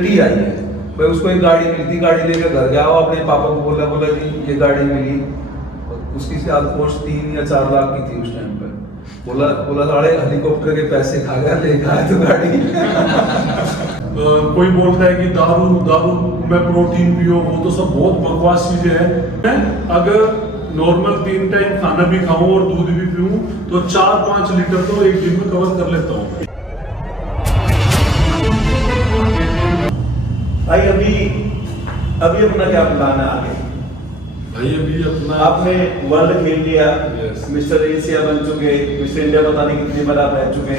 आई है भाई, उसको एक गाड़ी मिली थी, गाड़ी लेकर घर गया, वो अपने पापा को बोला जी ये गाड़ी मिली, उसकी शायद कॉस्ट 3 या 4 लाख की थी उस टाइम पे। बोला साले हेलीकॉप्टर के पैसे खा गया, लेकर आया तो गाड़ी। कोई बोलता है कि दारू में प्रोटीन पियो, वो तो सब बहुत बकवास चीजें हैं। मैं अगर नॉर्मल 3 टाइम खाना भी खाऊं और दूध भी पीऊं तो 4-5 लीटर तो एक दिन में कवर कर लेता हूँ। भाई अभी अपना क्या प्लान है आगे? भाई अभी अपना आपने वर्ल्ड खेल लिया, Yes. मिस्टर एशिया बन चुके, मिस्टर इंडिया पता नहीं कितनी बार आप रह चुके,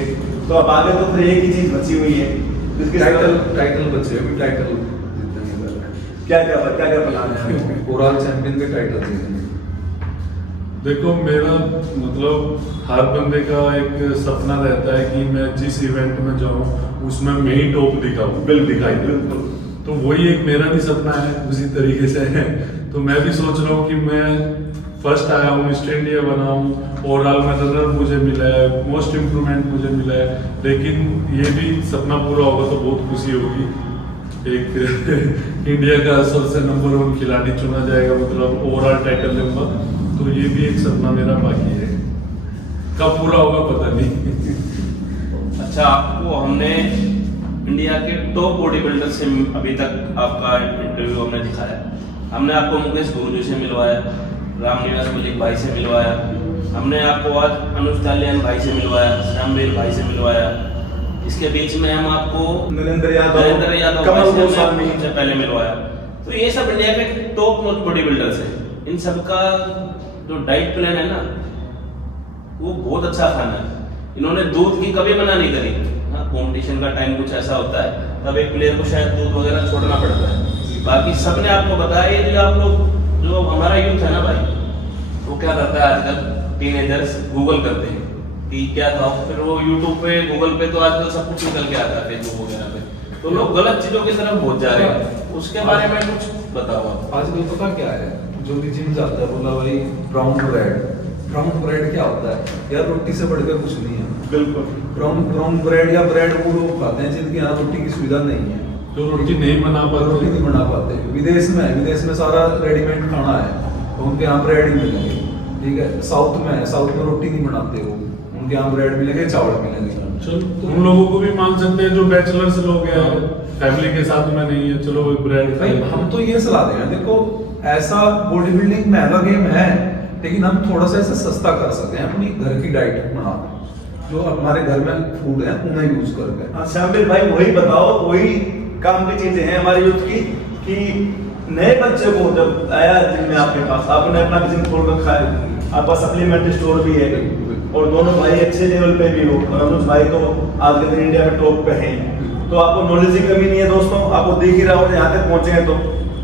तो अब आगे तो फिर एक ही चीज बची हुई है जिसके टाइटल बचे अभी, टाइटल जीतने की बात है। क्या प्लान है? ओवरऑल चैंपियन के टाइटल जीतने। देखो, मेरा मतलब हर बंदे का एक सपना रहता है कि मैं जिस इवेंट में जाऊं उसमें मैं ही टॉप दिखाऊं, दिखाई दूं। तो वही एक मेरा भी सपना है, उसी तरीके से है। तो मैं भी सोच रहा हूँ कि मैं फर्स्ट आया हूँ, मिस्टर इंडिया बना हूँ, ओवरऑल में रनर मुझे मिला है, मोस्ट इम्प्रूवमेंट मुझे मिला है। लेकिन ये भी सपना पूरा होगा तो बहुत खुशी होगी। एक इंडिया का सबसे नंबर 1 खिलाड़ी चुना जाएगा, मतलब ओवरऑल टाइटल लूंगा। तो ये भी एक सपना मेरा बाकी है, कब पूरा होगा पता नहीं। अच्छा, आपको हमने इंडिया के टॉप बॉडी बिल्डर से अभी तक आपका इंटरव्यू हमने दिखाया। हमने आपको मुकेश गुरुजी से मिलवाया, रामनिवास मलिक भाई से मिलवाया, हमने आपको आज अनुज तालियान भाई से मिलवाया, श्यामवीर भाई से मिलवाया। इसके बीच में हम आपको नरेंद्र यादव कमल गोस्वामी से पहले मिलवाया। तो ये सब इंडिया के टॉप मोस्ट बॉडी बिल्डर्स हैं। इन सबका जो डाइट प्लान है ना, वो बहुत अच्छा खाना है। इन्होंने दूध की कभी मना नहीं करी। हाँ, कंपटीशन का टाइम कुछ ऐसा होता है तब एक प्लेयर को शायद दूध वगैरह छोड़ना पड़ता है। बाकी सबने आपको बताया, ये जो आप लोग जो हमारा यूथ है ना भाई, वो क्या करता है आजकल, टीनेजर्स गूगल करते हैं कि क्या था, फिर वो यूट्यूब पे गूगल पे तो आजकल सब कुछ निकल के आता है, फेसबुक वगैरह पे। तो लोग गलत चीजों की तरफ पहुंच जा रहे हैं। उसके बारे में कुछ बताओ आप। आजकल पता क्या है, जो भी जिम जाता है बोला भाई ब्राउन ब्रेड क्या होता है यार, रोटी से बढ़कर कुछ नहीं है। बिल्कुल ब्राउन ब्रेड या ब्रेड वो लोग खाते हैं जिनके यहाँ रोटी की सुविधा नहीं है, जो रोटी नहीं बना रोटी नहीं बना पाते। विदेश में सारा रेडीमेड खाना है, तो उनके यहाँ ब्रेड ही मिलेंगे। ठीक है, साउथ में रोटी नहीं बनाते वो, उनके यहाँ ब्रेड मिलेंगे, चावल मिलेंगे। चलो उन लोगों को भी मान सकते हैं जो बैचलर्स लोग हैं, फैमिली के साथ में नहीं है, चलो ब्रेड भाई हम तो ये सलाह देंगे, देखो ऐसा बॉडी बिल्डिंग महंगा गेम है, लेकिन हम थोड़ा सा इसे सस्ता कर सकते हैं, अपनी घर की डाइट बना, जो हमारे घर में फूड है उन्हें यूज करके। हाँ श्यामवीर भाई, वही बताओ, वही काम की चीजें हैं हमारे यूथ की कि नए बच्चे को जब आया जिम में आपके पास, आपने अपना जिम खोल रखा है, आपका सप्लीमेंट्री स्टोर भी है और दोनों भाई अच्छे लेवल पे भी हो, और अनुज भाई तो आज के दिन इंडिया में टॉप पे हैं, तो आपको नॉलेज की कमी नहीं है दोस्तों। आपको देख ही रहा हो, यहाँ तक पहुंचे हैं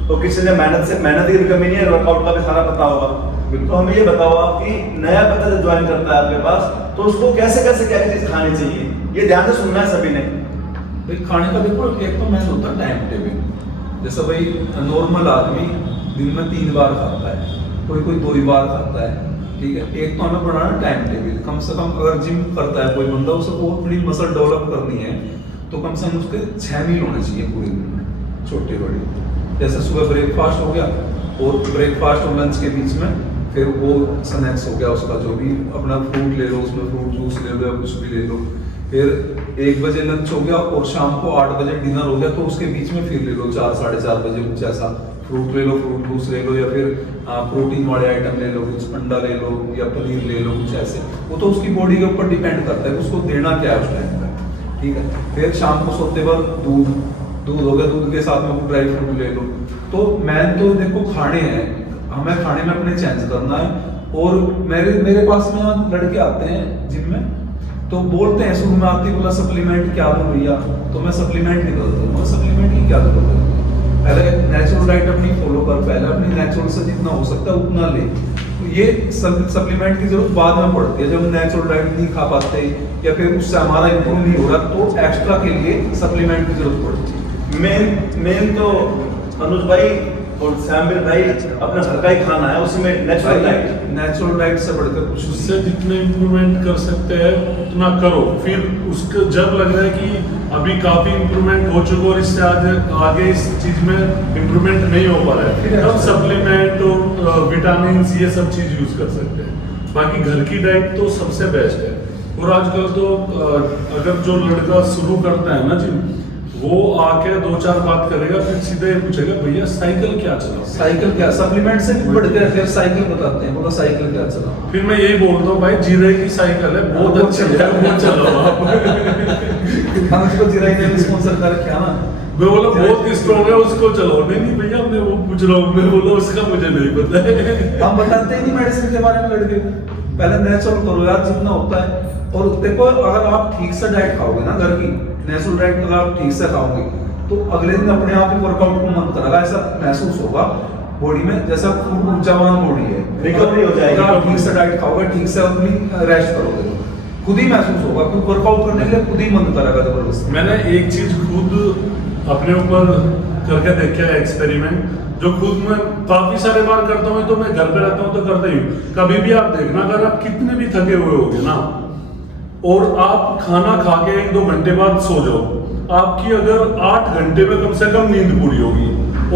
तो किसी ने मेहनत की भी कमी नहीं है, वर्कआउट का भी सारा पता होगा। तो हमें ये बताओ, आपकी नया बच्चा जब ज्वाइन करता है आपके पास, तो उसको कैसे क्या चीज खानी चाहिए, ये ध्यान से सुनना है सभी ने। भाई खाने का देखो, एक तो मेन होता है टाइम टेबल। जैसा भाई नॉर्मल आदमी दिन में 3 बार खाता है, कोई 2 ही बार खाता है। ठीक है, एक तो हमें बनाना टाइम टेबल, कम से कम अगर जिम करता है कोई बंदा, उसे बहुत बड़ी मसल डेवलप करनी है, तो कम से कम उसके 6 मील होने चाहिए पूरे दिन में, छोटे बड़े। जैसे सुबह ब्रेकफास्ट हो गया, और ब्रेकफास्ट और लंच के बीच में फिर वो स्नैक्स हो गया उसका, जो भी अपना फ्रूट ले लो, उसमें फ्रूट जूस ले लो या कुछ भी ले लो। फिर 1 बजे लंच हो गया और शाम को 8 बजे डिनर हो गया, तो उसके बीच में फिर ले लो 4 साढ़े 4 बजे कुछ ऐसा फ्रूट ले लो, फ्रूट जूस ले लो, या फिर प्रोटीन वाले आइटम ले लो, कुछ अंडा ले लो या पनीर ले लो, कुछ ऐसे। वो तो उसकी बॉडी के ऊपर डिपेंड करता है उसको देना क्या है उस टाइम पर। ठीक है, फिर शाम को सोते वक्त दूध हो गया, दूध के साथ में ड्राई फ्रूट ले लो। तो मैन तो देखो खाने हैं, हमें खाने में अपने चेंज करना है। और मेरे पास में लड़के आते हैं जिम में, तो बोलते हैं शुरू में आती बोला सप्लीमेंट क्या दो भैया, तो मैं सप्लीमेंट नहीं करता हूँ। सप्लीमेंट की क्या जरूरत है, पहले नेचुरल डाइट अपनी फॉलो कर, पहले अपनी नेचुरल से जितना हो सकता है उतना ले। तो ये सप्लीमेंट की जरूरत बाद में पड़ती है, जब नेचुरल डाइट नहीं खा पाते या फिर उससे हमारा इंप्रूव नहीं हो रहा, तो एक्स्ट्रा के लिए सप्लीमेंट की जरूरत पड़ती है। मेन तो अनुज भाई और सैमवीर भाई अपना घर का ही खाना है, उसी में नेचुरल डाइट। नेचुरल डाइट से बढ़कर कुछ नहीं। उससे जितने इम्प्रूवमेंट कर सकते हैं उतना करो। फिर उसको जब लग रहा है कि अभी काफी इम्प्रूवमेंट हो चुका और इससे आगे इस चीज में इम्प्रूवमेंट नहीं हो पा रहा है, तब सप्लीमेंट और विटामिन ये सब चीज यूज कर सकते हैं। बाकी घर की डाइट तो सबसे बेस्ट है। और आजकल तो अगर जो लड़का शुरू करता है ना जिम, वो आके 2-4 बात करेगा, फिर सीधे पूछेगा भैया साइकिल क्या चला, साइकिल क्या, सप्लीमेंट से भी बढ़ के फिर साइकिल बताते हैं, बोला साइकिल क्या चला। फिर मैं यही बोलता हूँ भाई जीरे की साइकिल है, बहुत अच्छी है, वो चलाओ आप। हम उसको जिराई ने स्पॉन्सर कर रखा ना, मैं बोला बहुत स्ट्रॉन्ग है, उसको चलाओ। नहीं भैया मैं वो पूछ रहा हूँ, मैं बोला उसका मुझे नहीं पता है। हम बताते ही नहीं मेडिसिन के बारे में लड़के, पहले नेचुरल करो यार जितना होता है। और देखो अगर आप ठीक से डाइट खाओगे ना, घर की नेचुरल डाइट अगर आप ठीक से खाओगे तो अगले दिन अपने आप ही वर्कआउट को मन करेगा, ऐसा महसूस होगा बॉडी में जैसा खूब ऊर्जावान बॉडी है, रिकवरी हो जाएगी। अगर आप ठीक से डाइट खाओगे, ठीक से अपनी रेस्ट करोगे तो खुद ही महसूस होगा, क्योंकि वर्कआउट करने के लिए खुद ही मन करेगा जबरदस्त। मैंने एक चीज खुद अपने ऊपर करके देखा है एक्सपेरिमेंट, जो खुद मैं काफी सारे बार करता हूँ, तो मैं घर पे रहता हूँ तो करता ही हूँ। कभी भी आप देखना, अगर आप कितने भी थके हुए होगे ना और आप खाना खा के 1-2 घंटे बाद सो जाओ, आपकी अगर 8 घंटे में कम से कम नींद पूरी होगी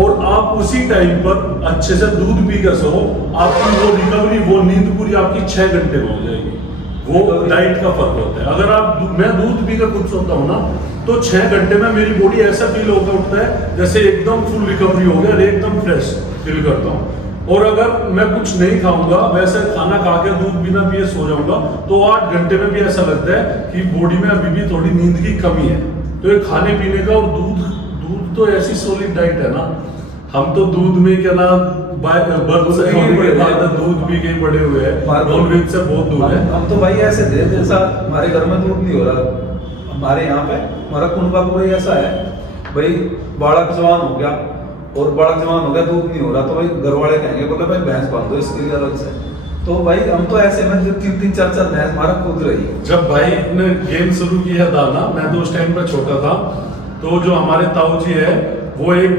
और आप उसी टाइम पर अच्छे से दूध पी कर सो, आपकी वो रिकवरी, वो नींद पूरी आपकी 6 घंटे में हो जाएगी। वो डाइट का फर्क होता है। अगर आप मैं दूध पी कर खुद सोता हूँ ना, तो 6 घंटे में मेरी बॉडी ऐसा फील होकर उठता है जैसे एकदम फुल रिकवरी हो गया, एकदम फ्रेश फील करता हूँ। और अगर मैं कुछ नहीं खाऊंगा, वैसे खाना खा के दूध बिना पिए सो जाऊंगा, तो 8 घंटे में भी ऐसा लगता है कि बॉडी में अभी भी थोड़ी नींद की कमी है। तो ये खाने पीने का, और दूध तो ऐसी सॉलिड डाइट है ना, हम तो दूध में क्या ना बर्थ से होने के बाद दूध पी के बड़े हुए हैं, नॉन वेज से बहुत दूर है। हम तो भाई ऐसे थे जैसा हमारे घर में दूध नहीं हो रहा, हमारे यहाँ पे हमारा कुनबा पूरा ऐसा है भाई, बालक जवान हो गया और बालक जवान हो गया, दूध नहीं हो रहा, तो भाई घर वाले कहेंगे बोले भाई भैंस बांध दो इसके लिए अलग से। तो भाई हम तो ऐसे में 3-3, 4-4 भैंस हमारा खुद रही है। जब भाई ने गेम शुरू किया था ना, मैं तो उस टाइम पर छोटा था, तो जो हमारे ताऊ जी है वो एक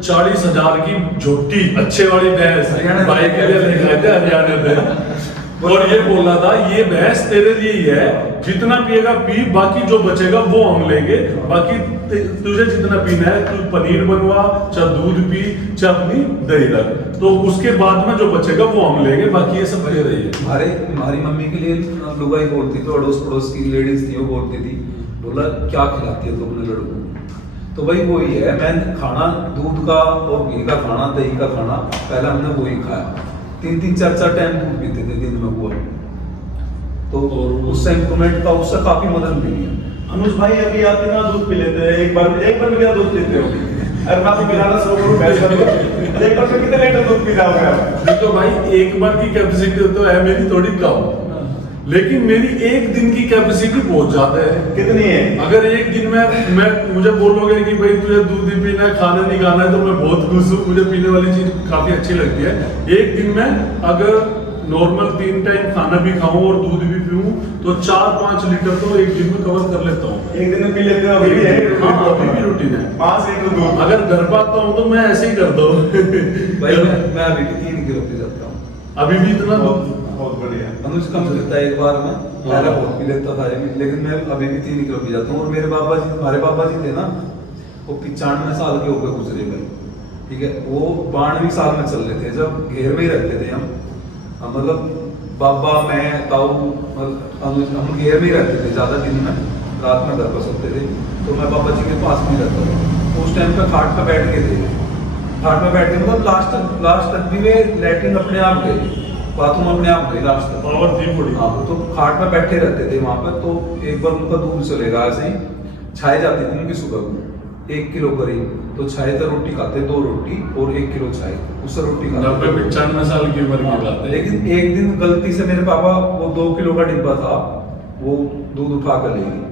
40,000 की झोटी अच्छे वाली भैंस भाई के लिए लेके आए थे हरियाणा से, और ये बोला था ये भैंस तेरे लिए ही है, जितना पिएगा पी, बाकी जो बचेगा वो हम लेंगे, बाकी तुझे जितना पीना है तू पनीर बनवा, चाहे दूध पी, चाहे अपनी दही रख, तो उसके बाद में जो बचेगा वो हम लेंगे, बाकी ये सब ले रही है। हमारी मम्मी के लिए लुगाई बोलती थी, अड़ोस पड़ोस की लेडीज थी, वो बोलती थी बोला क्या खिलाती है तुमने लड़कों। तो भाई वही है, मैं खाना दूध का और घी का खाना, दही का खाना, पहले हमने वही खाया, 3-3, 4-4 टाइम दूध पीते थे दिन में वो, तो उससे इम्प्रूवमेंट का उससे काफी मदद मिली है। अनुज भाई अभी आप कितना दूध पी लेते हैं एक बार में कितना दूध पीते हो? अगर मैं आपको पिलाना शुरू करूं भैंस का दूध, एक बार में कितने लीटर दूध पी जाओगे आप? देखो भाई एक बार की कैपेसिटी तो है मेरी थोड़ी कम, लेकिन मेरी एक दिन की कैपेसिटी बहुत ज्यादा है। कितनी है? अगर एक दिन में मैं मुझे बोलोगे कि भाई तुझे दूध ही पीना है, खाना नहीं खाना है, तो मैं बहुत खुश हूँ, मुझे पीने वाली चीज काफी अच्छी लगती है। एक दिन में अगर नॉर्मल 3 टाइम खाना भी खाऊं और दूध भी पीऊं तो 4-5 लीटर तो एक दिन में कवर कर लेता हूँ। एक दिन में पी लेते हो? अभी भी है? हाँ अभी भी रूटीन है। 5 लीटर दूध अगर घर पर आता हूँ तो मैं ऐसे ही करता हूँ। भाई मैं अभी भी 3 किलो पी जाता हूँ। अभी भी इतना दूध बहुत बढ़िया। अनुज कम पीता है एक बार में, पहले बहुत पी लेता था लेकिन मैं अभी भी 3 किलो पी जाता हूँ। और मेरे बाबा जी, हमारे बाबा जी थे ना, वो 95 साल के होकर गुजरे भाई, ठीक है, वो 92 साल में चल रहे थे, जब घेर में ही रहते थे हम मतलब बाबा, मैं, ताऊ, अनुज, हम घेर में ही रहते थे ज्यादा, दिन में, रात में घर पर सोते थे, तो मैं बाबा जी के पास में रहता था। तो उस टाइम पे खाट पे बैठ के थे, खाट पे बैठ के मतलब लास्ट तक भी वे लैट्रिन अपने आप गए, बाथरूम अपने आप गए लास्ट तक, पावर थी बड़ी। हाँ, तो खाट पे बैठे रहते थे वहां पर। तो एक बार उनका दूध चलेगा, ऐसे ही छाए जाती थी उनकी सुबह को 1 किलो करीब, तो छाए तो रोटी खाते, 2 रोटी और 1 किलो छाए, उससे रोटी खाते। 90-95 साल की उम्र की बात है। लेकिन एक दिन गलती से मेरे पापा, वो 2 किलो का डिब्बा था, वो दूध उठा कर ले गए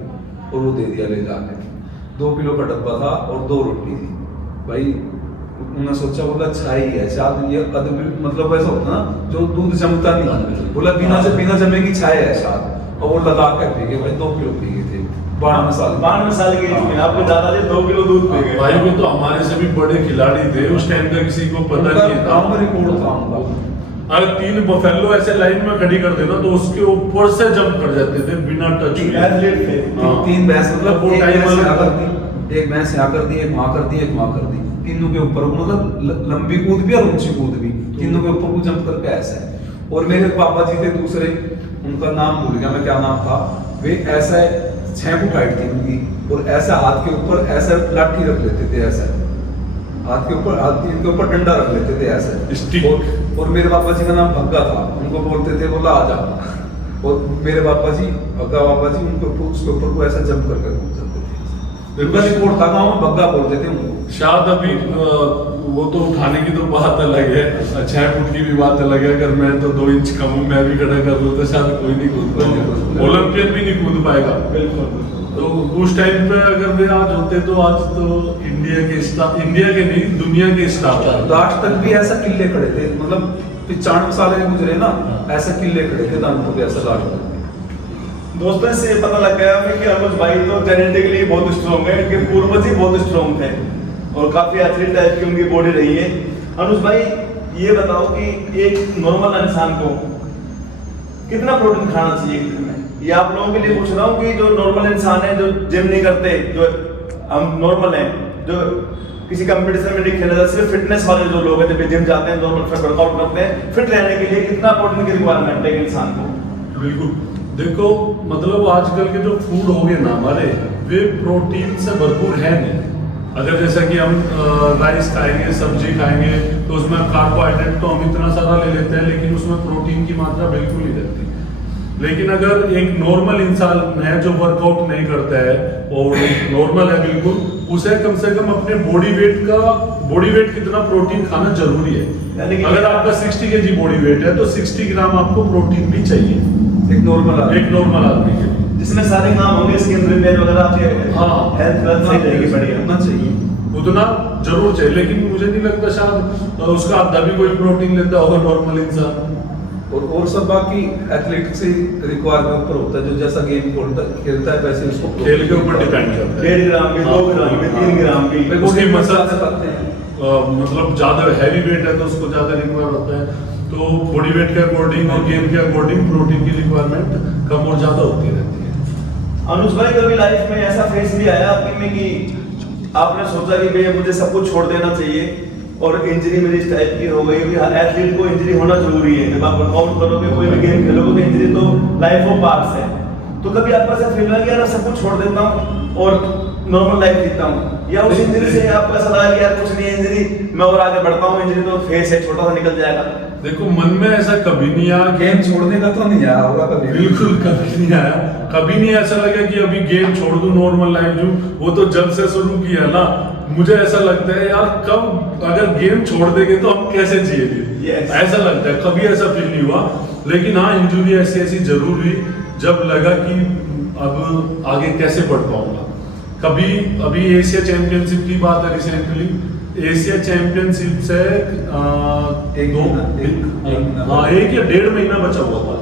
और वो दे दिया ले जाके। 2 किलो का डब्बा था और 2 रोटी थी भाई। उन्होंने सोचा, बोला छाई है शायद, ये मतलब ऐसा होता ना जो दूध जमता नहीं, बोला बिना जमेगी छाई है शायद, और वो लगा कर पी गए भाई, 2 किलो पी गए थे। 92 साल 92 साल की एज में आपके दादाजी 2 किलो दूध पी गए। भाई वो तो हमारे से भी बड़े खिलाड़ी थे, उस टाइम का किसी को पता नहीं था। गांव में रिकॉर्ड था उनका। अगर 3 बफेलो ऐसे लाइन में खड़ी कर देना तो उसके ऊपर से जंप कर जाते थे बिना टच किए। एथलीट थे। हाँ। 3 भैंस मतलब वो एक टाइम भैंस यहाँ वाला कर दी, एक भैंस यहाँ कर दी, एक वहाँ कर दी, एक वहाँ कर दी, तीनों के ऊपर मतलब लंबी कूद भी और ऊंची कूद भी, तीनों के ऊपर को जंप करके ऐसा है। और मेरे पापा जी थे दूसरे, उनका नाम भूल गया मैं क्या नाम था, वे ऐसा 6 फुट हाइट थी उनकी, और ऐसा हाथ के ऊपर ऐसा लाठी रख लेते थे, ऐसा हाथ के ऊपर, हाथ इनके ऊपर डंडा रख लेते थे ऐसे स्टिक। और मेरे पापा जी का नाम भग्गा था, उनको बोलते थे बोला आ जा। और मेरे पापा जी भग्गा पापा जी उनको उसके ऊपर को ऐसा जंप करके कूद सकते थे। उनका रिकॉर्ड था, गाँव में भग्गा बोलते थे उनको। शायद अभी वो तो उठाने की तो बात अलग है, 6 फुट की भी बात अलग है। अगर मैं तो 2 इंच कम हूँ, मैं भी खड़ा कर लूँ तो शायद कोई नहीं कूद पाएगा, ओलंपियन भी नहीं कूद पाएगा। बिल्कुल। तो उस टाइम पे अगर वे आज होते तो आज तो इंडिया के नहीं दुनिया के स्टार। लास्ट तक भी ऐसा किले खड़े थे, मतलब 95 साल के गुजरे ना, ऐसे किले खड़े थे दांतों पे ऐसा लास्ट तक। दोस्तों से पता लग गया हमें कि अनुज भाई तो जेनेटिकली बहुत स्ट्रॉन्ग है, इनके पूर्वज ही बहुत स्ट्रॉन्ग थे और काफी एथलीट टाइप की उनकी बॉडी रही है। अनुज भाई ये बताओ कि एक नॉर्मल इंसान को कितना प्रोटीन खाना चाहिए एक दिन में? ये आप लोगों के लिए पूछ रहा हूँ कि जो नॉर्मल इंसान है, जो जिम नहीं करते, जो हम नॉर्मल हैं, जो किसी कंपटीशन में नहीं खेला जाता, सिर्फ फिटनेस वाले जो लोग हैं, जब जिम जाते हैं, नॉर्मल वर्कआउट करते हैं, फिट रहने के लिए कितना प्रोटीन की रिक्वायरमेंट है एक इंसान को? बिल्कुल देखो, मतलब आजकल के जो फूड हो गए ना हमारे, वे प्रोटीन से भरपूर है नहीं। अगर जैसा कि हम राइस खाएंगे, सब्जी खाएंगे, तो उसमें कार्बोहाइड्रेट तो हम इतना सारा ले लेते हैं, लेकिन उसमें प्रोटीन की मात्रा बिल्कुल नहीं रहती। लेकिन अगर एक नॉर्मल इंसान है जो वर्कआउट नहीं करता है और नॉर्मल है बिल्कुल, उसे कम से कम अपने बॉडी वेट कितना प्रोटीन खाना जरूरी है। अगर आपका 60 kg बॉडी वेट है तो 60 ग्राम आपको प्रोटीन भी चाहिए एक नॉर्मल आदमी के लिए, जिसमें सारे काम होंगे, स्किन रिपेयर वगैरह आपके हेल्थ सही रहेगी, बढ़िया उतना चाहिए, उतना जरूर चाहिए। लेकिन मुझे नहीं लगता शायद उसका आधा भी कोई प्रोटीन लेता होगा नॉर्मल इंसान। और सब बाकी एथलीट से रिक्वायर के ऊपर होता है, जो जैसा गेम खेलता है वैसे उसको खेल के ऊपर डिपेंड करता है। 1.5 ग्राम की, 2 ग्राम की, 3 ग्राम की, उसकी मसल से करते हैं। मतलब ज्यादा हैवी वेट है तो उसको ज्यादा रिक्वायर होता है, तो बॉडी वेट के अकॉर्डिंग और गेम के अकॉर्डिंग प्रोटीन की रिक्वायरमेंट कम और ज्यादा होती रहती है। अनुज भाई कभी लाइफ में ऐसा फेस भी आया आपके में कि आपने सोचा कि भैया मुझे सब कुछ छोड़ देना चाहिए और इंजरी मेरी इस टाइप की हो गई? एथलीट को इंजरी होना जरूरी है, जब आप वर्कआउट करोगे, कोई भी गेम खेलोगे तो इंजरी तो लाइफ ऑफ पार्ट्स है। तो कभी आपको ऐसा फील हुआ कि यार सब कुछ छोड़ देता हूँ और नॉर्मल लाइफ जीता हूँ, या उस इंजरी से आपको ऐसा लगा कि यार कुछ नहीं है इंजरी, मैं और आगे बढ़ता हूँ, इंजरी तो फेस है, छोटा सा निकल जाएगा? देखो, मन में ऐसा कभी नहीं आया, गेम छोड़ने का तो नहीं आया होगा कभी, बिल्कुल कभी नहीं आया। कभी नहीं ऐसा लगा कि अभी गेम छोड़ दूं, नॉर्मल लाइफ जीऊं। वो तो जब से शुरू किया ना, मुझे ऐसा लगता है यार कब अगर गेम छोड़ देंगे तो हम कैसे जिएंगे, ऐसा लगता है। कभी ऐसा फील नहीं हुआ, लेकिन हाँ इंजरी ऐसी जरूर हुई जब लगा कि अब आगे कैसे बढ़ पाऊंगा। कभी अभी एशिया चैंपियनशिप की बात है, रिसेंटली एशिया चैंपियनशिप से 1 या 1.5 महीना बचा हुआ था,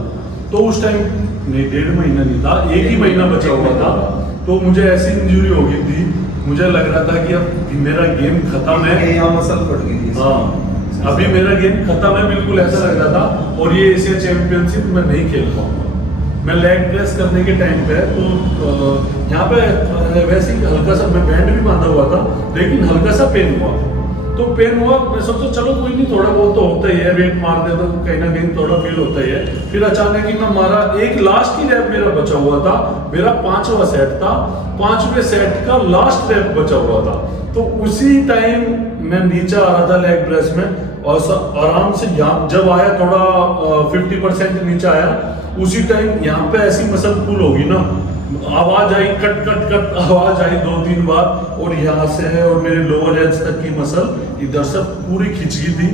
तो उस टाइम नहीं, 1.5 महीना नहीं था, 1 ही महीना बचा हुआ था, तो मुझे ऐसी इंजरी हो गई थी, मुझे लग रहा था कि अब मेरा गेम खत्म है, यहाँ मसल फट गई थी। हाँ अभी मेरा गेम खत्म है, बिल्कुल ऐसा लग रहा था। और ये एशिया चैंपियनशिप मैं नहीं खेल पाऊंगा। मैं लेग प्रेस करने के टाइम पे तो यहाँ पे वैसे ही हल्का सा, मैं बैंड भी बांधा हुआ था, लेकिन हल्का सा पेन हुआ। तो पेन हुआ, मैं सोचा चलो कोई नहीं, थोड़ा बहुत तो होता ही है, वेट मार दे तो कहीं ना कहीं थोड़ा फील होता ही है। फिर अचानक ही मैं मारा, एक लास्ट ही रैप मेरा बचा हुआ था, मेरा 5वां सेट था, 5वें सेट का लास्ट रैप बचा हुआ था। तो उसी टाइम मैं नीचे आ रहा था लेग प्रेस में, और आराम से यहाँ जब आया थोड़ा 50% नीचे आया, उसी टाइम यहाँ पे ऐसी मसल पुल होगी ना, आवाज आई, कट कट कट आवाज आई 2-3 बार, और यहाँ से और मेरे लोअर एज तक की मसल इधर से पूरी खिंच गई थी,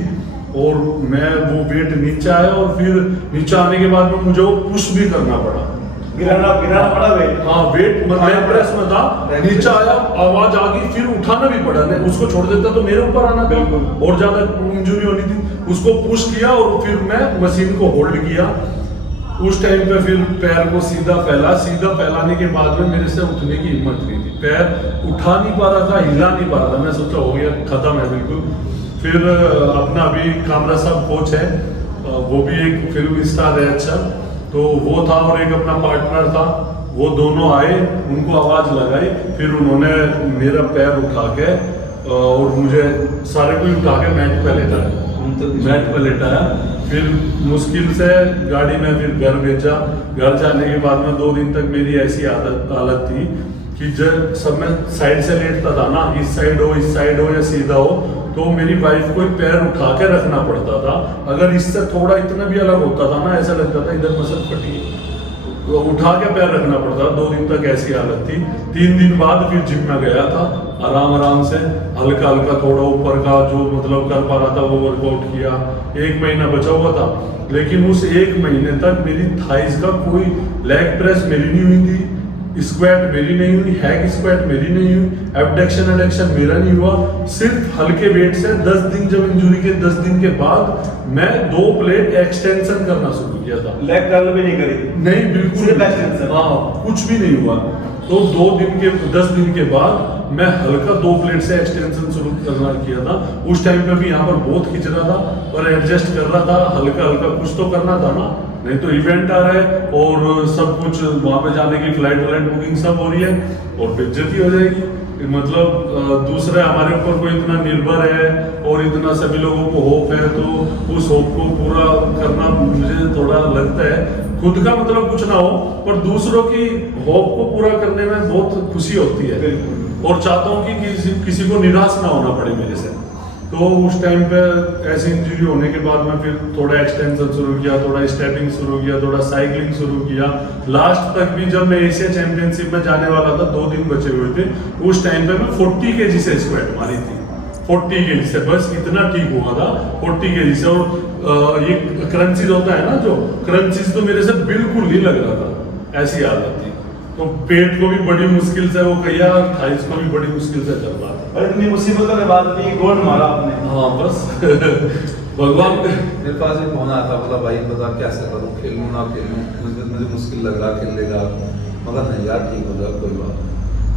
और मैं वो वेट नीचे आया, और फिर नीचे आने के बाद में मुझे वो पुश भी करना पड़ा, गिराना पड़ा वेट। हाँ वेट मतलब प्रेस में था, नीचे आया, आवाज आ गई, फिर उठाना भी पड़ा। मैं उसको छोड़ देता तो मेरे ऊपर आना था और ज्यादा इंजरी होनी थी। उसको पुश किया और फिर मैं मशीन को होल्ड किया, उस टाइम पे फिर पैर को सीधा फैलाने के बाद में मेरे से उठने की हिम्मत नहीं थी, पैर उठा नहीं पा रहा था, हिला नहीं पा रहा था। मैं सोचा हो गया, खत्म है बिल्कुल। फिर अपना अभी कामरा साहब कोच है, वो भी एक फिल्म स्टार है अच्छा, तो वो था और एक अपना पार्टनर था, वो दोनों आए, उनको आवाज लगाई, फिर उन्होंने मेरा पैर उठा के और मुझे सारे को उठा के मैट पे लेटाया, फिर मुश्किल से गाड़ी में फिर घर भेजा। घर जाने के बाद में 2 दिन तक मेरी ऐसी हालत थी कि जब सब मैं साइड से लेटता था ना, इस साइड हो या सीधा हो, तो मेरी वाइफ को पैर उठा के रखना पड़ता था। अगर इससे थोड़ा इतना भी अलग होता था ना, ऐसा लगता था इधर मसल फटी है, तो उठा के पैर रखना पड़ता। 2 दिन तक ऐसी हालत थी। 3 दिन बाद फिर जिम में गया था, आराम से हल्का थोड़ा ऊपर का जो मतलब कर पा रहा था वो वर्कआउट किया। 1 महीना बचा हुआ था, लेकिन उस 1 महीने तक मेरी थाइस का कोई लेग प्रेस मेरी नहीं हुई थी, स्क्वाट मेरी नहीं हुई, हैक स्क्वाट मेरी नहीं हुई, एबडक्शन मेरा नहीं हुआ। सिर्फ हल्के वेट से 10 दिन, जब इंजरी के 10 दिन के बाद मैं 2 प्लेट एक्सटेंशन करना शुरू किया था। लेग कर्ल भी नहीं करी? नहीं, बिल्कुल सिर्फ extension? हाँ, कुछ भी नहीं हुआ। तो 10 दिन के बाद मैं हल्का 2 प्लेट से एक्सटेंशन शुरू करना किया था। उस टाइम पे भी यहाँ पर बहुत खिंच रहा था, पर एडजस्ट कर रहा था, हल्का कुछ तो करना था ना, नहीं तो इवेंट आ रहा है और सब कुछ वहाँ पे जाने की फ्लाइट बुकिंग सब हो रही है और बेइज्जती हो जाएगी। मतलब दूसरे हमारे ऊपर कोई इतना निर्भर है और इतना सभी लोगों को होप है, तो उस होप को पूरा करना मुझे थोड़ा लगता है। खुद का मतलब कुछ ना हो, पर दूसरों की होप को पूरा करने में बहुत खुशी होती है और चाहता हूँ कि किसी को निराश ना होना पड़े मेरे से। तो उस टाइम पे ऐसी इंजरी होने के बाद में फिर थोड़ा एक्सटेंशन शुरू किया, थोड़ा स्टेपिंग शुरू किया, थोड़ा साइकिलिंग शुरू किया। लास्ट तक भी जब मैं एशिया चैंपियनशिप में जाने वाला था, 2 दिन बचे हुए थे, उस टाइम पे मैं 40 kg से स्क्वाट मारी थी, 40 kg से, बस इतना ठीक हुआ था 40 kg से। और ये क्रंचीज होता है ना, जो क्रंचीज तो मेरे से बिल्कुल नहीं लग रहा था, ऐसी हालत थी। तो पेट को भी बड़ी मुश्किल से वो किया, थाइस को भी बड़ी मुश्किल से कर रहा था। और इतनी मुसीबतों के बाद भी गोल्ड मारा आपने। हाँ, बस भगवान। मेरे पास एक फोन आया था, बोला भाई बता कैसे करूँ, खेलूँ ना खेलूँ, मुझे मुश्किल लग रहा, खेलेगा? मगर नहीं यार, ठीक हो जाएगा, कोई बात।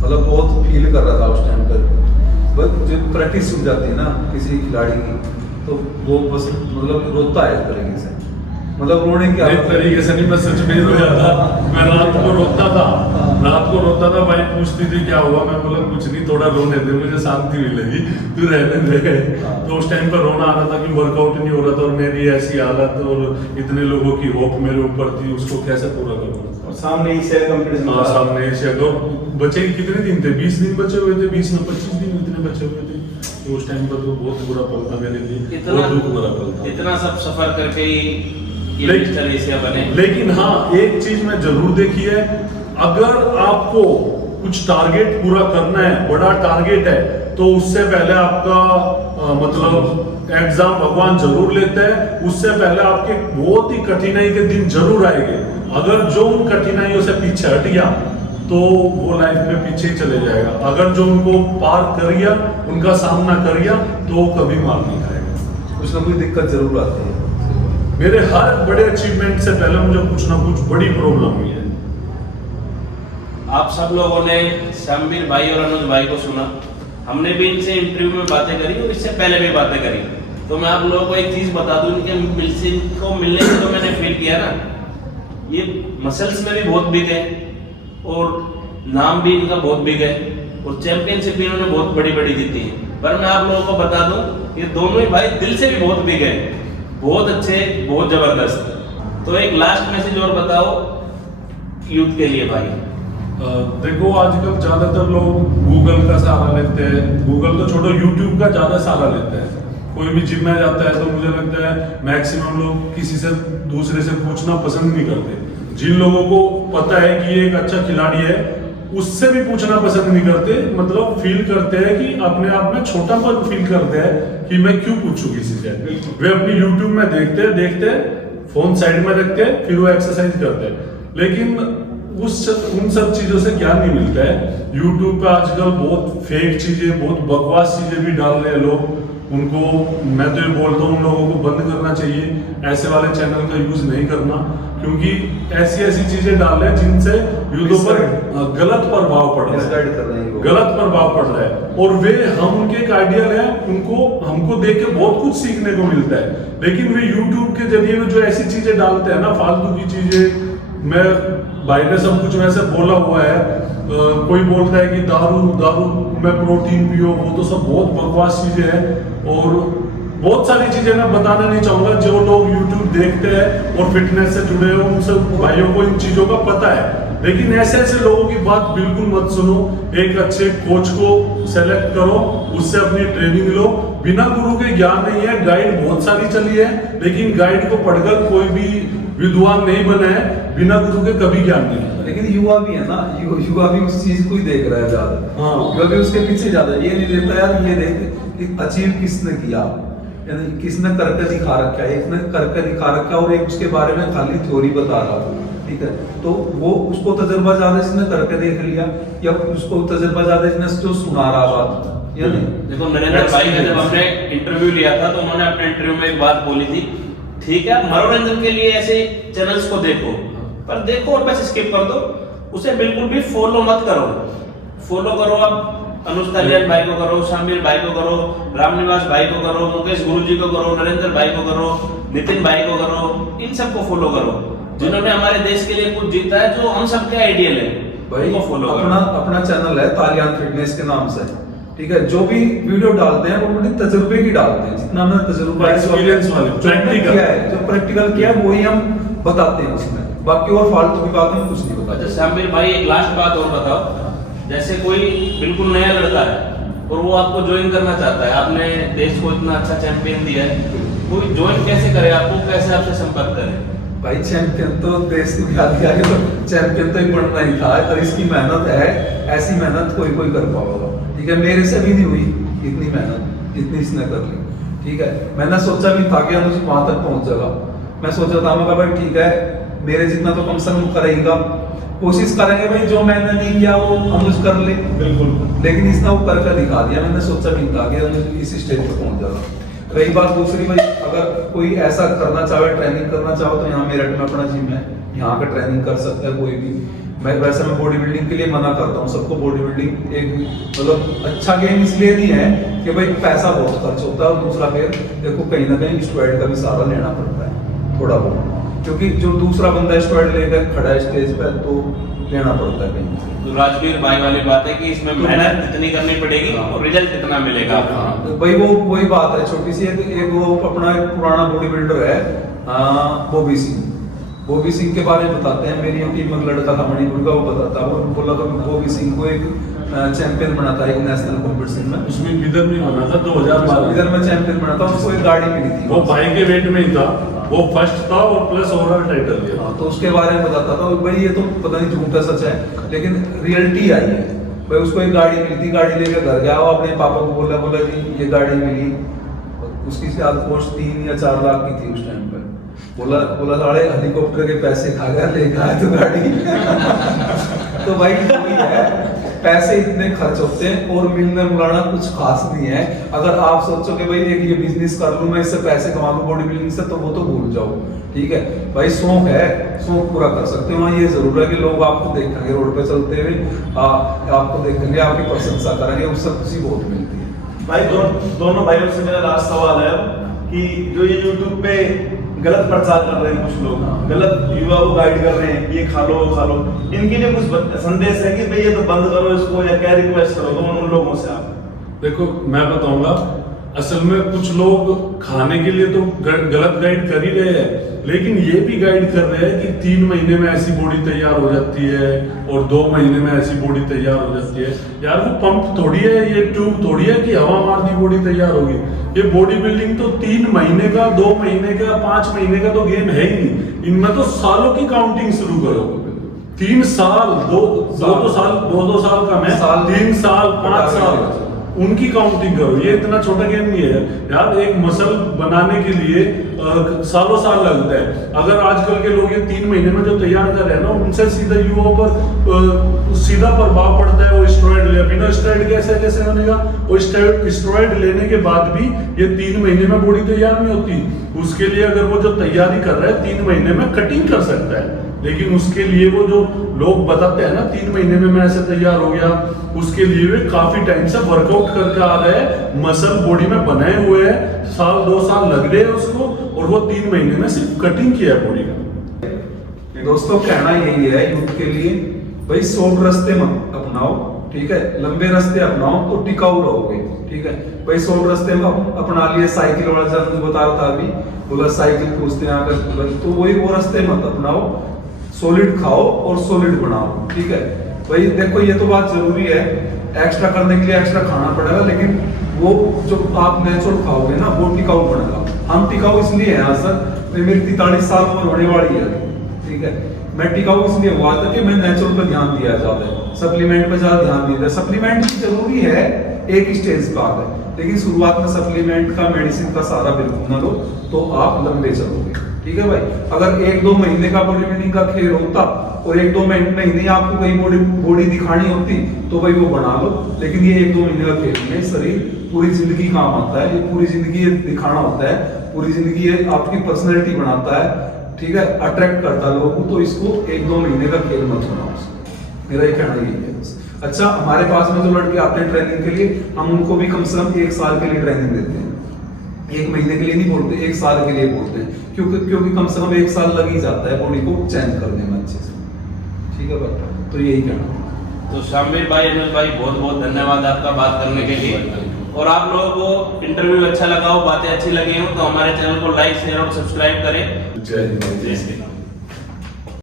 मतलब बहुत फील कर रहा था उस टाइम पर। बस जब प्रैक्टिस हो जाती है ना किसी खिलाड़ी की, तो वो बस मतलब रोता है एक तरीके से, मतलब रोने की एक तरीके से नहीं, मैं सच में रो जाता। मैं रात को रोता था, भाई पूछती थी क्या हुआ, मैं बोला कुछ नहीं, थोड़ा रोने दे, मुझे शांति मिलेगी, तू रहने दे। तो उस टाइम पर रोना आ रहा था कि वर्कआउट नहीं हो रहा था और मेरी ऐसी हालत और इतने लोगों की होप मेरे ऊपर थी, उसको कैसे पूरा करूँ। और सामने एशिया कंपटीशन, हाँ, सामने एशिया को बचे कितने दिन थे, 20 दिन बचे हुए थे, 20 में 25 दिन इतने बचे हुए थे। तो उस टाइम पर तो बहुत बुरा पल था मेरे लिए, बहुत दुख भरा पल था। इतना सब सफर करके ही एशिया बने। लेकिन हाँ, एक चीज मैं जरूर देखी है, अगर आपको कुछ टारगेट पूरा करना है, बड़ा टारगेट है, तो उससे पहले आपका मतलब एग्जाम भगवान जरूर लेते हैं, उससे पहले आपके बहुत ही कठिनाई के दिन जरूर आएंगे। अगर जो उन कठिनाइयों से पीछे हट गया तो वो लाइफ में पीछे ही चले जाएगा। अगर जो उनको पार कर गया, उनका सामना कर गया, तो वो कभी मार नहीं खाएगा। कुछ ना कुछ दिक्कत जरूर आती है। मेरे हर बड़े अचीवमेंट से पहले मुझे कुछ ना कुछ बड़ी प्रॉब्लम हुई है। आप सब लोगों ने श्यामवीर भाई और अनुज भाई को सुना, हमने भी इनसे इंटरव्यू में बातें करी और इससे पहले भी बातें करी। तो मैं आप लोगों को एक चीज बता दूं, इनको मिलने से तो मैंने फील किया ना, ये मसल्स में भी बहुत बिग है और नाम भी इनका बहुत बिग है और चैंपियनशिप भी इन्होंने बहुत बड़ी बड़ी जीती है। पर मैं आप लोगों को बता दूं, ये दोनों ही भाई दिल से भी बहुत बिग है, बहुत अच्छे, बहुत जबरदस्त। तो एक लास्ट मैसेज और बताओ यूथ के लिए भाई। देखो, आजकल ज्यादातर लोग गूगल का सहारा लेते हैं, गूगल तो छोड़ो, यूट्यूब का ज्यादा सहारा लेते हैं। कोई भी जिम में जाता है तो मुझे लगता है मैक्सिमम लोग किसी से दूसरे से पूछना पसंद नहीं करते। जिन लोगों को पता है कि ये एक अच्छा खिलाड़ी है, उससे भी पूछना पसंद नहीं करते, मतलब फील करते हैं कि अपने आप में छोटापन फील करते हैं कि मैं क्यों पूछूं किसी से। वे अपनी यूट्यूब में देखते फोन साइड में रखते, फिर वो एक्सरसाइज करते हैं। लेकिन उन सब चीजों से ज्ञान नहीं मिलता है। यूट्यूब पे आजकल बहुत फेक चीजें, बहुत बकवास चीजें भी डाल रहे हैं लोग। उनको मैं तो ये बोलता हूँ उन लोगों को बंद करना चाहिए, ऐसे वाले चैनल का यूज नहीं करना, क्योंकि ऐसी ऐसी चीजें डाल रहे हैं जिनसे यूट्यूब पर गलत प्रभाव पड़ रहा है, गलत प्रभाव पड़ रहा है। और वे हम उनके एक आइडियल है, उनको हमको देख के बहुत कुछ सीखने को मिलता है, लेकिन वे यूट्यूब के जरिए में जो ऐसी चीजें डालते हैं ना, फालतू की चीजें, मैं भाई ने सब कुछ वैसे बोला हुआ है। कोई बोलता है कि दारू में प्रोटीन पियो, वो तो सब बहुत बकवास चीजें हैं। और बहुत सारी चीजें मैं बताना नहीं चाहूंगा, जो लोग यूट्यूब देखते हैं और फिटनेस से जुड़े हो उन सब भाइयों को इन चीजों का पता है, लेकिन ऐसे ऐसे लोगों की बात बिल्कुल मत सुनो। एक अच्छे कोच को सेलेक्ट करो, उससे अपनी ट्रेनिंग लो। बिना गुरु के ज्ञान नहीं है। गाइड बहुत सारी चली है, लेकिन गाइड को पढ़कर कोई भी विद्वान नहीं बना है। बिना गुरु के कभी ज्ञान नहीं है। लेकिन युवा भी है ना, युवा भी उस चीज को ही देख रहा है ज्यादा। हाँ। युवा भी उसके पीछे ज्यादा, ये नहीं देखता यार ये देख कि अचीव किसने किया, यानी किसने करके दिखा रखा है, एक ने करके दिखा रखा है और एक उसके बारे में खाली थ्योरी बता रहा है। ठीक है, तो वो उसको तजुर्बा ज्यादा जिसने करके देख लिया, या उसको तजुर्बा ज्यादा जिसने जो सुना रहा बात, या नहीं। देखो नरेंद्र भाई का जब हमने इंटरव्यू लिया था तो उन्होंने अपने इंटरव्यू में एक बात बोली थी, ठीक है मनोरंजन के लिए ऐसे चैनल्स को देखो, पर देखो और बस स्किप कर दो, उसे बिल्कुल भी फॉलो मत करो। फॉलो करो आप अनुज तालियान भाई को करो, शामिर भाई को करो, रामनिवास भाई को करो, मुकेश गुरुजी को करो, नरेंद्र भाई को करो, नितिन भाई को करो, इन सबको फॉलो करो जिन्होंने हमारे देश के लिए कुछ जीता है, जो हम सबके आइडियल है भाई। उनको फॉलो करो। अपना चैनल है तालियान फिटनेस के नाम से, ठीक है। जो भी वीडियो डालते हैं वो अपने तजुर्बे की डालते हैं, जितना हमें तजुर्बा है, एक्सपीरियंस वाले, प्रैक्टिकल है, जो प्रैक्टिकल किया है वही हम बताते हैं उसमें, बाकी और फालतू की बात हम कुछ नहीं बताते। अच्छा शामिर भाई एक लास्ट बात और बताओ, जैसे कोई बिल्कुल नया लड़का है और वो आपको ज्वाइन करना चाहता है, आपने देश को इतना अच्छा चैंपियन दिया है, कोई ज्वाइन कैसे करे, आपको कैसे आपसे संपर्क करे? भाई चैंपियन तो देश की याद किया तो चैंपियन तो ही बनना ही था, और इसकी मेहनत है, ऐसी मेहनत कोई कर पाएगा। ठीक है, मेरे से भी नहीं हुई इतनी मेहनत जितनी इसने कर ली। ठीक है, मैंने सोचा भी था कि अनुज वहां तक पहुंच जाएगा। मैं सोचा था, मैं कहा भाई ठीक है मेरे जितना तो कम से कम करेगा, कोशिश करेंगे भाई, जो मैंने नहीं किया वो अनुज कर ले। बिल्कुल, लेकिन इसने वो करके दिखा दिया। मैंने सोचा भी था कि अनुज इस स्टेज पे पहुंच जाएगा। रही बात दूसरी, भाई अगर कोई ऐसा करना चाहे, ट्रेनिंग करना चाहो, तो यहाँ मेरठ में अपना जिम है, यहाँ का ट्रेनिंग कर सकता है कोई भी। मैं बॉडी बिल्डिंग के लिए मना करता हूँ सबको। बॉडी बिल्डिंग एक मतलब अच्छा गेम इसलिए नहीं है कि भाई पैसा बहुत खर्च होता है, और दूसरा फिर देखो कहीं ना कहीं स्टेरॉइड का भी सहारा लेना पड़ता है थोड़ा बहुत, क्योंकि जो दूसरा बंदा स्टेरॉइड लेकर खड़ा है स्टेज पर तो लेना पड़ता है कहीं से। तो राजवीर भाई वाली बात है कि इसमें मेहनत इतनी करनी पड़ेगी और रिजल्ट कितना मिलेगा। तो भाई वो वही बात है छोटी सी, एक वो अपना एक पुराना बॉडी बिल्डर है बॉबी सिंह। बॉबी सिंह के बारे में बताते हैं, मेरी टीम में लड़का था मणिपुर का, वो बताता है, वो बोला तो बॉबी सिंह को एक चैंपियन बना था एक नेशनल कॉम्पिटिशन में, उसमें इधर में बना था 2012 इधर में चैंपियन बना था। उसको एक गाड़ी मिली थी, वो भाई के वेट में ही था, वो फर्स्ट था और प्लस ओवरऑल टाइटल लिया। हाँ, तो उसके बारे में बताता था भाई। ये तो पता नहीं झूठ है सच है, लेकिन रियलिटी आई है भाई। उसको एक गाड़ी मिली थी, गाड़ी लेकर घर गया, वो अपने पापा को बोला जी ये गाड़ी मिली। उसकी शायद कॉस्ट 3 या 4 लाख की थी उस टाइम पे। बोला साढ़े हेलीकॉप्टर के पैसे खा गया, लेकर आया तो गाड़ी। तो भाई है, पैसे इतने खर्च होते हैं और मिलने मुलाना कुछ खास नहीं है। अगर आप सोचो कि भाई एक ये बिजनेस कर लूं मैं, इससे पैसे कमा लूं बॉडी बिल्डिंग से, तो वो तो भूल जाओ। ठीक है भाई, शौक है, शौक पूरा कर सकते हो। ये जरूर है कि लोग आपको देखेंगे रोड पे चलते हुए, आपको देखेंगे, आपकी प्रशंसा करेंगे, उससे खुशी बहुत मिलती है। भाई दोनों भाइयों से मेरा लास्ट सवाल है कि जो ये यूट्यूब पे गलत प्रचार कर रहे हैं कुछ लोग, गलत युवा को गाइड कर रहे हैं, ये खा लो वो खा लो, इनके लिए कुछ संदेश है कि भाई ये तो बंद करो इसको, या क्या रिक्वेस्ट करो तो उन लोगों से आप? देखो मैं बताऊंगा, असल में कुछ लोग खाने के लिए तो गलत गाइड कर ही रहे हैं, लेकिन ये भी गाइड कर रहे हैं कि 3 महीने में ऐसी बॉडी तैयार हो जाती है और 2 महीने में ऐसी बॉडी तैयार हो जाती है। यार वो पंप थोड़ी है, ये ट्यूब थोड़ी है कि हवा मार दी बॉडी तैयार होगी। ये बॉडी बिल्डिंग तो 3 महीने का, 2 महीने का, 5 महीने का तो गेम है ही नहीं। इनमें तो सालों की काउंटिंग शुरू करो। 3 साल, 2 साल कम है, 3 साल, 5 साल, उनकी काउंटिंग करो। ये इतना छोटा गेम नहीं है यार। एक मसल बनाने के लिए सालों साल लगता है। अगर आजकल के लोग ये 3 महीने में जो तैयार कर रहे हैं ना, उनसे सीधा युवाओं पर सीधा प्रभाव पड़ता है। वो स्टेरॉइड ले, बिना स्टेरॉइड कैसे बनेगा? वो स्टेरॉइड लेने के बाद भी ये 3 महीने में बॉडी तैयार नहीं होती। उसके लिए अगर वो जो तैयारी कर रहा है 3 महीने में कटिंग कर सकता है, लेकिन उसके लिए वो जो लोग बताते हैं ना 3 महीने में मैं ऐसे तैयार हो गया, उसके लिए वे काफी टाइम से वर्कआउट करके आ रहे हैं, मसल बॉडी में बनाए हुए हैं, साल 2 साल लग रहे हैं उसको, और वो 3 महीने में सिर्फ कटिंग किया है बॉडी का। दोस्तों कहना यही है यूथ के लिए, भाई शॉर्ट रास्ते मत अपनाओ, ठीक है, लंबे रास्ते अपनाओ तो टिकाऊ रहोगे, ठीक है। भाई शॉर्ट रास्ते में अपना लिए साइकिल वाला, जब बता रहा था अभी, बोला साइकिल पूछते हैं आकर, तो वही वो रास्ते मत अपनाओ। सॉलिड खाओ और सॉलिड बनाओ, ठीक है। भाई देखो ये तो बात जरूरी है, एक्स्ट्रा करने के लिए एक्स्ट्रा खाना पड़ेगा, लेकिन वो जो आप नेचुरल खाओगे ना वो टिकाऊ बनेगा। हम टिकाऊ इसलिए हैं सर, मेरी 43 साल उम्र होने वाली है, ठीक है। मैं टिकाऊ इसलिए हुआ था कि मैं नेचुरल पर ध्यान दिया जाता है, सप्लीमेंट पर ज्यादा ध्यान नहीं दिया। सप्लीमेंट जरूरी है एक स्टेज बाद है, लेकिन शुरुआत में सप्लीमेंट का, मेडिसिन का सहारा बिल्कुल ना लो, तो आप लंबे चलोगे, ठीक है भाई। अगर 1-2 महीने का बॉडी बिल्डिंग का खेल होता और 1-2 महीने आपको कहीं बॉडी दिखानी होती तो भाई वो बना लो, लेकिन ये 1-2 महीने का खेल नहीं है। शरीर पूरी जिंदगी काम आता है, ये पूरी जिंदगी ये दिखाना होता है, पूरी जिंदगी ये आपकी पर्सनैलिटी बनाता है, ठीक है, अट्रैक्ट करता है लोगों को। तो इसको 1-2 महीने का खेल मत बनाओ, मेरा ये कहना यही है। अच्छा, हमारे पास में जो लड़के आते हैं ट्रेनिंग के लिए, हम उनको भी कम से कम 1 साल के लिए ट्रेनिंग देते हैं। 1 महीने के लिए नहीं बोलते, 1 साल के लिए बोलते हैं, क्योंकि कम से कम 1 साल लग ही जाता है बॉडी को चेंज करने में अच्छे से, ठीक है भाई। तो यही कहना। तो शामिर भाई, अनिल भाई, बहुत बहुत धन्यवाद आपका बात करने के लिए। और आप लोगों को इंटरव्यू अच्छा लगा हो, बातें अच्छी लगी हो, तो हमारे चैनल को लाइक, शेयर और सब्सक्राइब करें। जय हिंद। जय श्री राम।